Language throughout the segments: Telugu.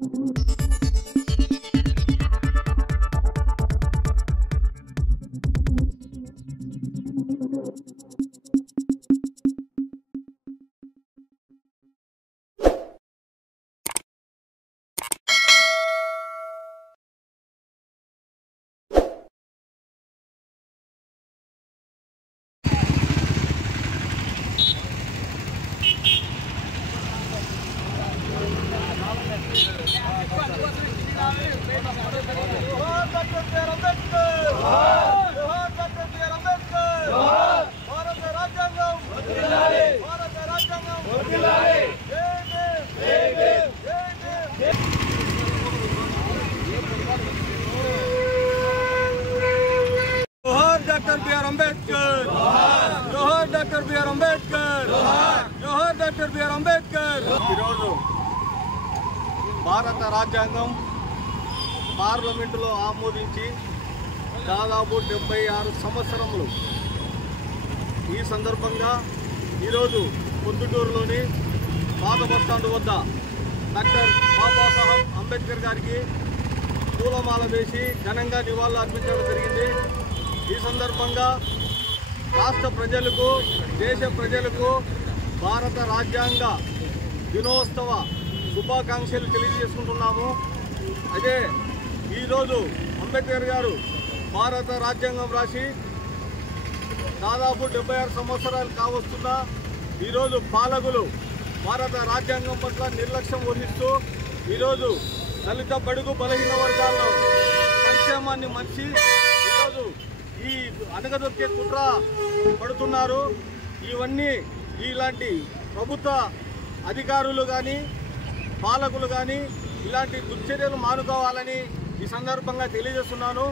डॉक्टर बी आर अंबेडकर जोहर डॉक्टर बी आर अंबेडकर जोहर डॉक्टर बी आर अंबेडकर భారత రాజ్యాంగం పార్లమెంటులో ఆమోదించి దాదాపు 76 సంవత్సరములు ఈ సందర్భంగా ఈరోజు పొద్దుటూరులోని పాత బస్టాండ్ వద్ద డాక్టర్ బాబాసాహెబ్ అంబేద్కర్ గారికి పూలమాల వేసి ఘనంగా నివాళులు అర్పించడం జరిగింది। ఈ సందర్భంగా రాష్ట్ర ప్రజలకు దేశ ప్రజలకు భారత రాజ్యాంగ దినోత్సవ శుభాకాంక్షలు తెలియజేసుకుంటున్నాము। అదే ఈరోజు అంబేద్కర్ గారు భారత రాజ్యాంగం రాసి దాదాపు 76 సంవత్సరాలు కావస్తున్నా ఈరోజు పాలకులు భారత రాజ్యాంగం పట్ల నిర్లక్ష్యం వహిస్తూ ఈరోజు దళిత బడుగు బలహీన వర్గాల సంక్షేమాన్ని మర్చి ఈరోజు ఈ అణగదొక్కే కుట్ర పడుతున్నారు। ఇవన్నీ ఇలాంటి ప్రభుత్వ అధికారులు కానీ పాలకులు కానీ ఇలాంటి దుశ్చర్యలు మానుకోవాలని ఈ సందర్భంగా తెలియజేస్తున్నాను।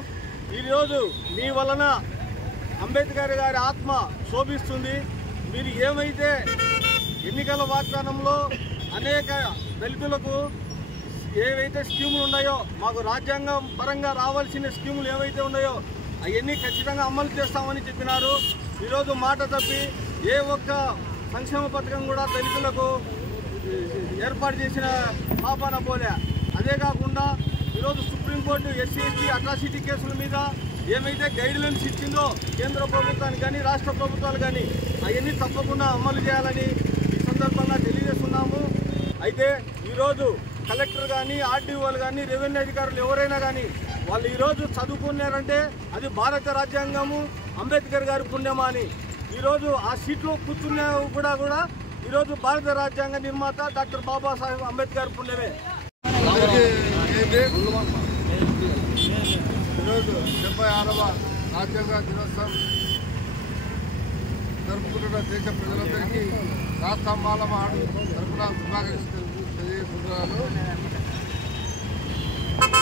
ఈరోజు మీ వలన అంబేద్కర్ గారి ఆత్మ శోభిస్తుంది। మీరు ఏమైతే ఎన్నికల వాగ్దానంలో అనేక దళితులకు ఏవైతే స్కీములు ఉన్నాయో మాకు రాజ్యాంగం పరంగా రావాల్సిన స్కీములు ఏవైతే ఉన్నాయో అవన్నీ ఖచ్చితంగా అమలు చేస్తామని చెప్పినారు। ఈరోజు మాట తప్పి ఏ ఒక్క సంక్షేమ పథకం కూడా దళితులకు ఏర్పాటు చేసిన పాపాన పోలే। అదే కాకుండా ఈరోజు సుప్రీంకోర్టు ఎస్సీ ఎస్టీ అట్రాసిటీ కేసుల మీద ఏమైతే గైడ్లైన్స్ ఇచ్చిందో కేంద్ర ప్రభుత్వానికి కానీ రాష్ట్ర ప్రభుత్వాలు కానీ అవన్నీ తప్పకుండా అమలు చేయాలని ఈ సందర్భంగా తెలియజేస్తున్నాము। అయితే ఈరోజు కలెక్టర్ కానీ ఆర్డీఓలు కానీ రెవెన్యూ అధికారులు ఎవరైనా కానీ వాళ్ళు ఈరోజు చదువుకున్నారంటే అది భారత రాజ్యాంగము అంబేద్కర్ గారి పుణ్యమా అని ఈరోజు ఆ సీట్లో కూర్చున్నా కూడా ఈరోజు భారత రాజ్యాంగ నిర్మాత డాక్టర్ బాబాసాహెబ్ అంబేద్కర్ పుణ్యమే। ఈరోజు 76వ రాజ్యాంగ దినోత్సవం జరుపుకుంటున్న దేశ ప్రజలందరికీ రాష్ట్ర మాలమ ఆడు తరఫున శుభాకాంక్షలు తెలియజేస్తున్నాను।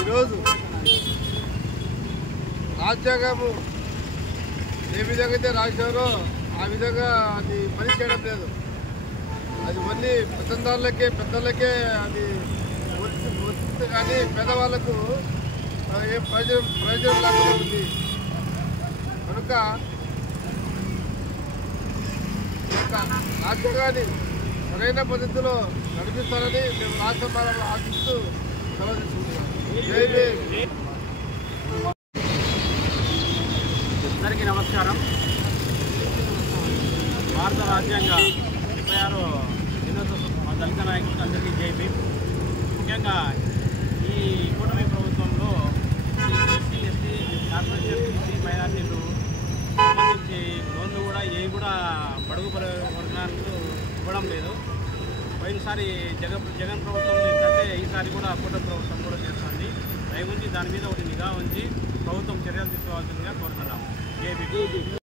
ఈరోజు రాజ్యాంగము ఏ విధంగా అయితే రాశారో ఆ విధంగా అది పని చేయడం లేదు। అది మళ్ళీ పెద్దలకే అది వస్తుంది కానీ పేదవాళ్లకు ఏ ప్రయోజనం లేకుండా ఉంది కనుక రాజ్యాంగాన్ని సరైన పద్ధతిలో నడిపిస్తారని మేము రాష్ట్ర పాలన ఆశిస్తూ సెలవు తీసుకుంటున్నాం। అందరికీ నమస్కారం। భారత రాజ్యాంగ 76వ దినోత్సవ దళిత నాయకులకు అందరికీ జై భీమ్। ముఖ్యంగా ఈ కూటమి ప్రభుత్వంలో ఎస్సీ ఎస్టీ కార్పొరేషన్ బీసీ మైనార్టీలు సంబంధించి లోన్లు కూడా ఏవి కూడా బడుగు వర్గాలకు ఇవ్వడం లేదు। పోయినసారి జగన్ ప్రభుత్వం ఏంటంటే ఈసారి కూడా కూటమి ప్రభుత్వం కూడా చేస్తుంది। దయ ఉంచి దాని మీద ఒకటి నిఘా ఉంచి ప్రభుత్వం చర్యలు తీసుకోవాల్సిందిగా కోరుతున్నాం। జై భీమ్।